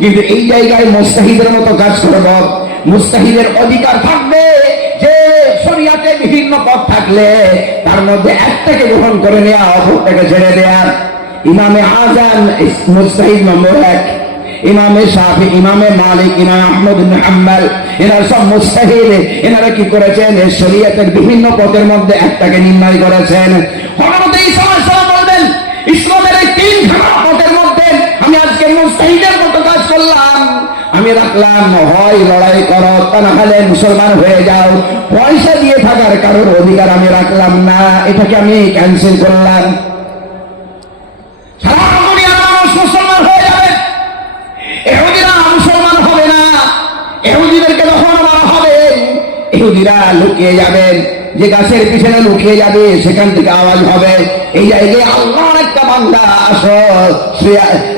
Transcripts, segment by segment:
কিন্তু এই জায়গায় মুস্তাহিদের মতো কাজ করব মুস্তাহিদের অধিকার থাকবে যে শরিয়াতে বিভিন্ন পথ থাকলে তার মধ্যে একটাকে গ্রহণ করে নেওয়া অপরটাকে ছেড়ে দেয়া। ইমামে আজান মুস্তাহিদ নম্বর এক, ইমামে শাহি ইমামে মালিক, ইমাম আহমদ হাম্বল এনারা সব মুস্তাহিদ। এনারা কি করেছেন? শরীয়তের বিভিন্ন পথের মধ্যে একটাকে নির্ণয় করেছেন। হযরত আমি রাখলাম, হয় লড়াই করো তা না মুসলমান হয়ে যাও। পয়সা দিয়ে থাকার কারোর অধিকার আমি রাখলাম না, এটাকে আমি ক্যান্সেল করলাম। লুকিয়ে যাবেন যে গাছের পিছনে লুকিয়ে যাবে, সেখান থেকে আওয়াজ হবে। এই জায়গায়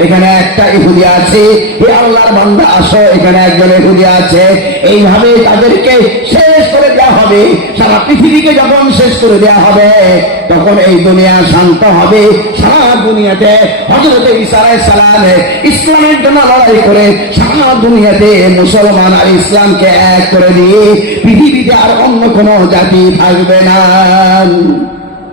এখানে একটা ইহুদি আছে। হে আল্লাহর বান্দা, আসো, এখানে একজন ইহুদি আছে। এইভাবে তাদেরকে শেষ করে দেওয়া হবে। সারা পৃথিবীকে যখন শেষ করে দেওয়া হবে, তখন এই দুনিয়া শান্ত হবে। সারা দুনিয়াতে ইসারায় সালাম ইসলামের জন্য লড়াই করে সারা দুনিয়াতে মুসলমান আর ইসলামকে এক করে দিয়ে পৃথিবীতে আর অন্য কোনো জাতি থাকবে না।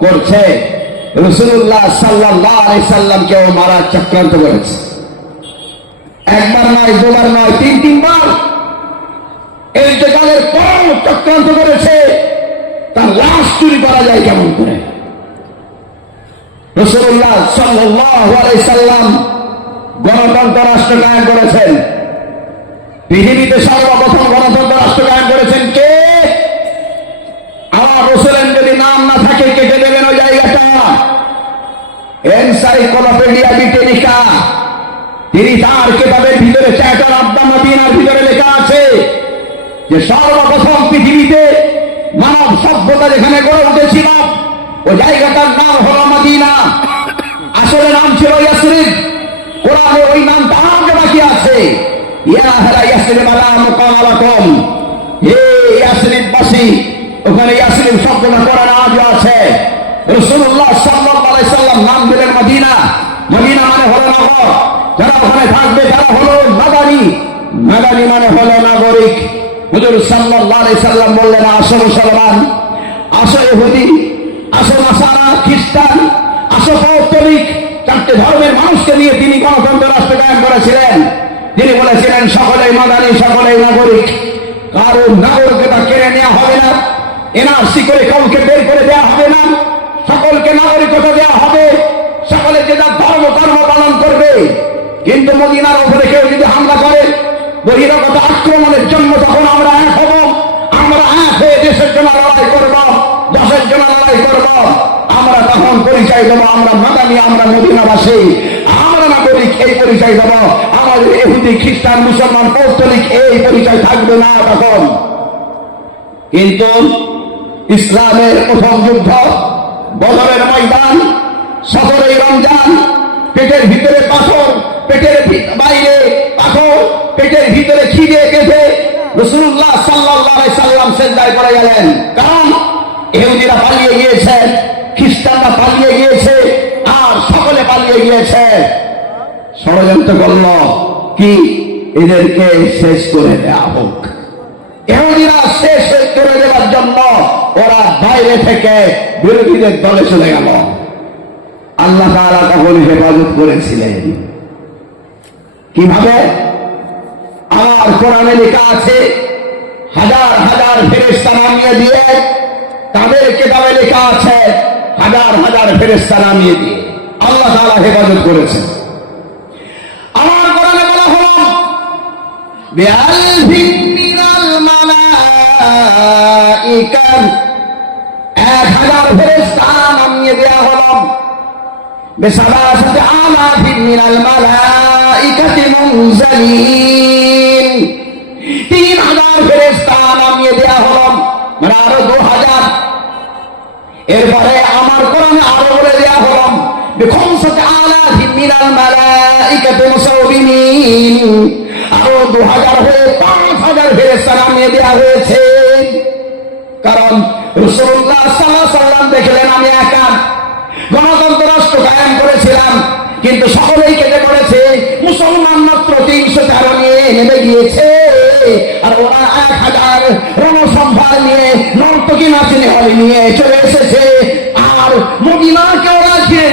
করছে। রসুল্লাহ সাল্লাহ সাল্লামকেও মারার চক্রান্ত করেছে। একবার নয়, দুবার নয়, তিন, তিনবার পর চক্রান্ত করেছে। তার লাশ চুরি করা যায় কেমন করে? রসুল্লাহ সাল্লাম গণতন্ত্র রাষ্ট্র কায়েম করেছেন। পৃথিবীতে সর্বপ্রথম গণতন্ত্র রাষ্ট্র তার সর্বপ্রথম পৃথিবীতে মানব সভ্যতা যেখানে গড়ে উঠেছিল, ওই জায়গাটার নাম হলো মদিনা। আসলে নাম ছিল ইয়াসরিফ কোরআনে ওই নামটা বাকি আছে। ওখানে ইয়াসরিফ শব্দটা কোরআনে আজও আছে। রাসূলুল্লাহ নাম দিলেন মদিনা। মদিনা মানে হলো নগর। যারা ওখানে থাকবে, তারা হলো নাগারি। নাগারি মানে হলো নাগরিক। হুজুর সাল্লাল্লাহু আলাইহি সাল্লাম বললেন, আসো মুসলমান, আসো ইহুদি, আসো নাসারা, খ্রিস্টান, আসো পৌত্তলিক। চারটে ধর্মের মানুষকে নিয়ে তিনি গণতন্ত্র রাষ্ট্র কায়েম করেছিলেন। তিনি বলেছিলেন, সকলেই মাদানী, সকলেই নাগরিক। কারণ নাগরিকতা কেড়ে নেওয়া হবে না। এনআরসি করে কাউকে বের করে দেওয়া হবে না। সকলকে নাগরিকতা দেওয়া হবে। সকলে যে যার ধর্ম, কর্ম পালন করবে। কিন্তু মদিনার উপরে কেউ যদি হামলা করে, বহিরগত আক্রমণের জন্য তখন আমরা এক হব। আমরা এক হয়ে দেশের জন্য লড়াই করব, দেশের জন্য লড়াই করব। আমরা তখন পরিচয় দেবো, আমরা মাদানি, আমরা মদিনাবাসী। আমরা নাগরিক, এই পরিচয় দেবো। আমাদের এহুদি খ্রিস্টান, মুসলমান, পৌত্তলিক, এই পরিচয় থাকবে না তখন। কিন্তু ইসলামের প্রথম যুদ্ধ বদরের ময়দান সদরের রমজান, পেটের ভিতরে পাথর, পেটের বাইরে পাথর, পেটের ভিতরে খিদে কেঁদে রসুল্লাহ সাল্লাহ সাল্লাম সেন্দায় পড়ে গেলেন। কারণ এহুদিরা পালিয়ে গিয়েছে, খ্রিস্টানরা পালিয়ে গিয়েছে, আর সকলে পালিয়ে গিয়েছে। ষড়যন্ত্র করল। কি? এদেরকে শেষ করে দেওয়া হোক। এহুদিরা শেষ করে দেওয়ার জন্য ওরা বাইরে থেকে বিরোধীদের দলে চলে গেল। আল্লাহ তাআলা তখন হেফাজত করেছিলেন। কীভাবে? আমার কোরআনে লেখা আছে, হাজার হাজার ফেরেস্তা নামিয়ে দিয়ে তাদের কেতাবে লেখা আছে, হাজার হাজার ফেরেস্তা নামিয়ে দিয়ে। আল্লাহ তাআলা হেফাজত করেছেন। আমার কোরআনে বলা হলো বিআলফিন মানে এরপরে আমার কোরআনে আরও বলে দেয়া হলো, বিখমসাতি আলা মিনাল মালাইকাতি মুসাউবিমিন আরও দু হাজার হয়ে পাঁচ হাজার ফেরেশতা নামিয়ে দেয়া হয়েছে। কারণ দেখলেন আমি একা। গণতন্ত্র রাষ্ট্র কায়েম করেছিলাম, কিন্তু সকলেই কেটে করেছে মুসলমান মাত্র তিনশো তেরো নিয়ে নেমে গিয়েছে। আর ওরা এক হাজার রণসম্ভার নিয়ে, নর্তকী চিনে হলে নিয়ে চলে এসেছে। আর মদিনাকে ওরা ঘিরে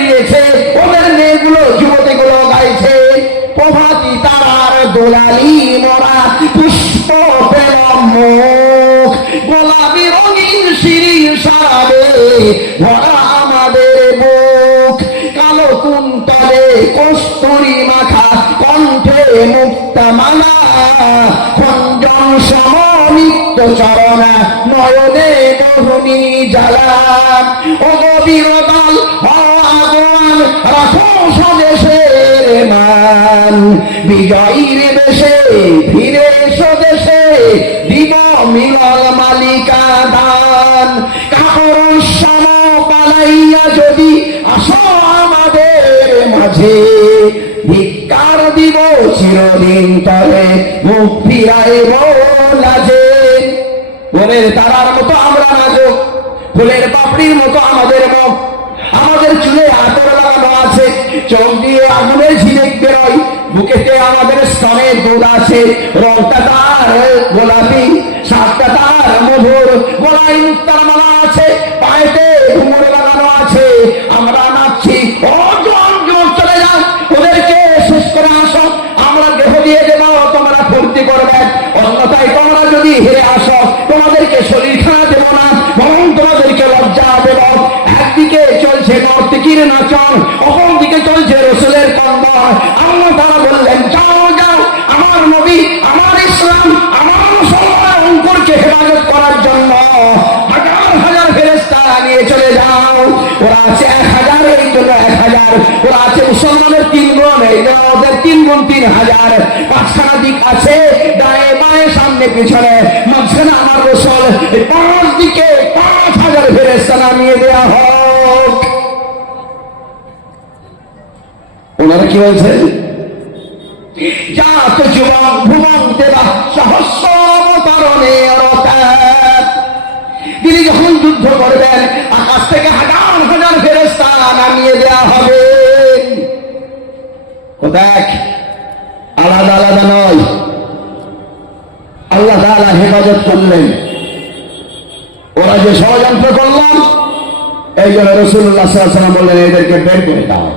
ভরা আমাদের বুক কালো কুন্তলে কস্তুরি মাখা, কণ্ঠে মুক্তা মালা। খঞ্জন সমনিত্য চরণ, নয়নে মোহনী জ্বালা। ও গভীর দল ও রাখো স্বদেশের মান। বিজয়ীর দেশে, ফিরে স্বদেশে দিব মিলল মালিকা দান কাপড় সম পালাইয়া যদি আসো আমাদের মাঝে দিব চিরদিন তলে মুখ ফিরাই লাজে। বলের তারার মতো আমরা ফুলের পাপড়ির মতো আমাদের মুখ। আমাদের চুলে আতর লাগানো আছে, চোখ দিয়ে আগুনের ঝিলেক বেরোয়। বুকেতে আমাদের স্তনে দুধ আছে, রংটা তার গোলাপি। হাজার পাঁচখানা দিক আছে। ডায়ে বায়ে সামনে পিছনে মাঝখানে আমার রসল, পাঁচ দিকে পাঁচ হাজার হোক। ওনারা কি বলছে যুবক দেবা তিনি যখন যুদ্ধ করবেন, আকাশ থেকে হাজার হাজার ফেরেস্তা নামিয়ে দেওয়া হবে। ও আল্লাহ হেফাজত করলেন। ওরা যে ষড়যন্ত্র করলাম এই জন্য রসুল্লাহ বললেন, এদেরকে বের করে দাও।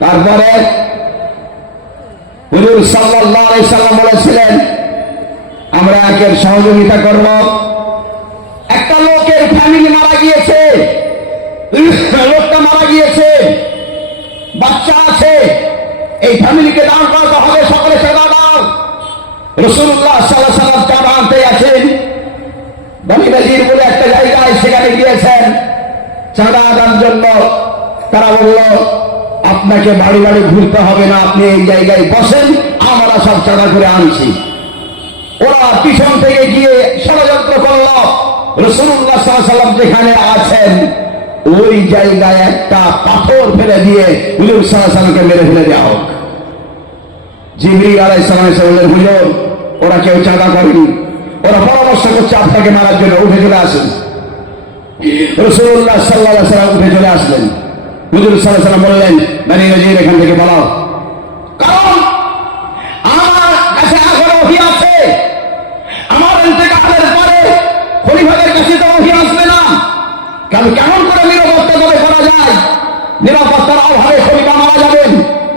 তারপরে বলেছিলেন, আমরা সহযোগিতা করব। একটা লোকের মারা গিয়েছে লোকটা মারা গিয়েছে বাচ্চা আছে, এই ফ্যামিলিকে দান করাতে হবে, সকলে সেবা দাও। রসুল্লাহ সাল্লাহ সাল্লাম চাঁদা আনতে আছেন বানি নাজির বলে একটা জায়গায় সেখানে গিয়েছেন। চাঁদা আনার জন্য তারা বলল, আপনাকে বাড়ি বাড়ি ঘুরতে হবে না, আপনি এই জায়গায় বসেন, আমরা সব চাঁদা করে আনছি। ওরা পিছন থেকে গিয়ে ষড়যন্ত্র করল। রসুল্লাহ সাল্লাম যেখানে আছেন ওই জায়গায় একটা পাথর ফেলে দিয়ে হুজুর সাল্লামকে মেরে ফেলে দেওয়া হোক। জিবরি আলাই সালাম এসে হুজুর, ওরা কেউ চাঁদা করেনি। ওরা পরামর্শ করছে আপনাকে মারার জন্য, উঠে চলে আসেন। রসুল্লাহ সাল্লাহ সাল্লাম উঠে চলে আসলেন। হুজুর সাল্লাহ বললেন মানে নজির, এখান থেকে পালাও। কারণ আমার ওহি আছে। আমার ইন্তেকালের পরে ওহি আসবে না। কেন কেমন করে নিরাপত্তা করে করা যায় নিরাপত্তার অভাবে শরীর মারা যাবেন।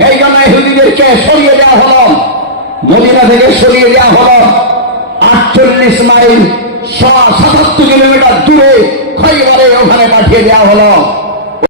এই জন্য হিন্দুদেরকে সরিয়ে দেওয়া হল। মদিনা থেকে সরিয়ে দেওয়া হল। আটচল্লিশ মাইল সাতাত্তর কিলোমিটার দূরে খৈবারে ওখানে পাঠিয়ে দেওয়া হলো।